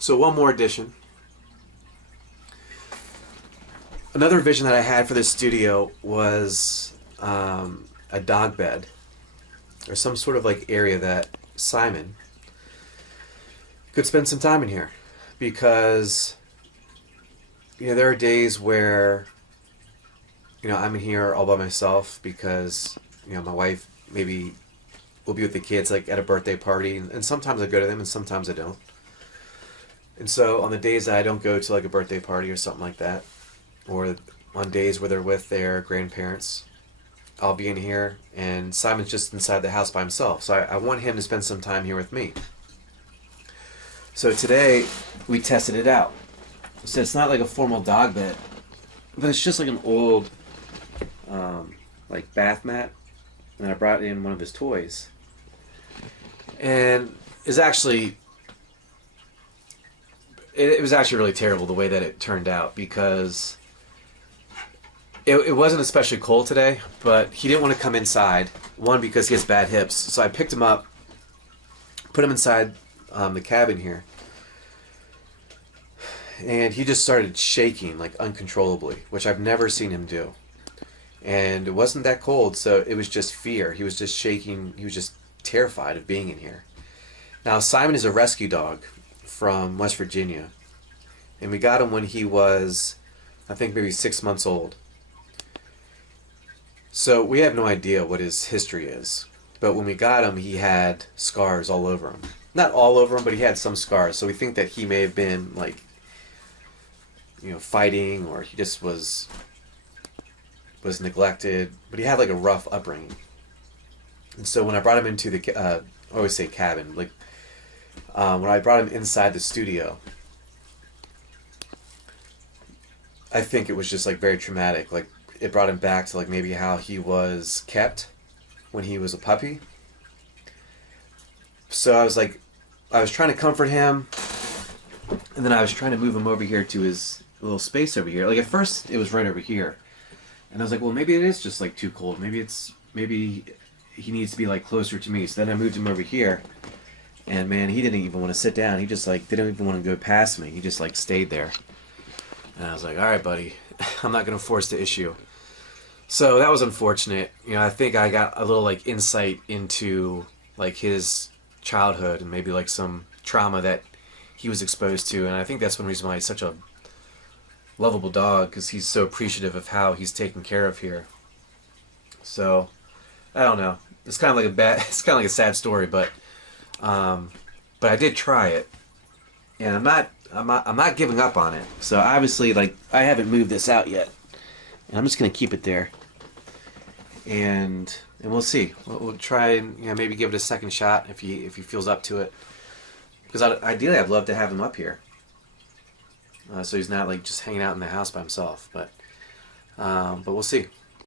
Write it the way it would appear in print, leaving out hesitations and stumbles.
So one more addition. Another vision that I had for this studio was a dog bed or some sort of like area that Simon could spend some time in here, because there are days where I'm in here all by myself because my wife maybe will be with the kids like at a birthday party, and sometimes I go to them and sometimes I don't. And so on the days that I don't go to like a birthday party or something like that, or on days where they're with their grandparents, I'll be in here and Simon's just inside the house by himself. So I want him to spend some time here with me. So today we tested it out. So it's not like a formal dog bed, but it's just like an old like bath mat. And I brought in one of his toys. And it's actually it was actually really terrible the way that it turned out, because it wasn't especially cold today, but he didn't want to come inside. One, because he has bad hips. So I picked him up, put him inside the cabin here, and he just started shaking like uncontrollably, which I've never seen him do. And it wasn't that cold, so it was just fear. He was just shaking. He was just terrified of being in here. Now, Simon is a rescue dog from West Virginia, and we got him when he was, I think, maybe 6 months old. So we have no idea what his history is. But when we got him, he had scars all over him. Not all over him, but he had some scars. So we think that he may have been like, fighting, or he just was neglected. But he had like a rough upbringing. And so when I brought him into the, I always say cabin, like when I brought him inside the studio, I think it was just like very traumatic. Like it brought him back to like maybe how he was kept when he was a puppy. So I was trying to comfort him, and then I was trying to move him over here to his little space over here. Like at first it was right over here, and I was like, well, maybe it is just like too cold. Maybe he needs to be like closer to me. So then I moved him over here, and man, he didn't even want to sit down. He just like didn't even want to go past me. He just like stayed there, and I was like, all right, buddy, I'm not gonna force the issue. So that was unfortunate. I think I got a little like insight into like his childhood and maybe like some trauma that he was exposed to, and I think that's one reason why he's such a lovable dog, because he's so appreciative of how he's taken care of here. So I don't know. It's kind of like it's kind of like a sad story, but I did try it, and I'm not giving up on it. So obviously, like, I haven't moved this out yet, and I'm just gonna keep it there, and we'll see. We'll try and maybe give it a second shot if he feels up to it. Because ideally, I'd love to have him up here, so he's not like just hanging out in the house by himself. But we'll see.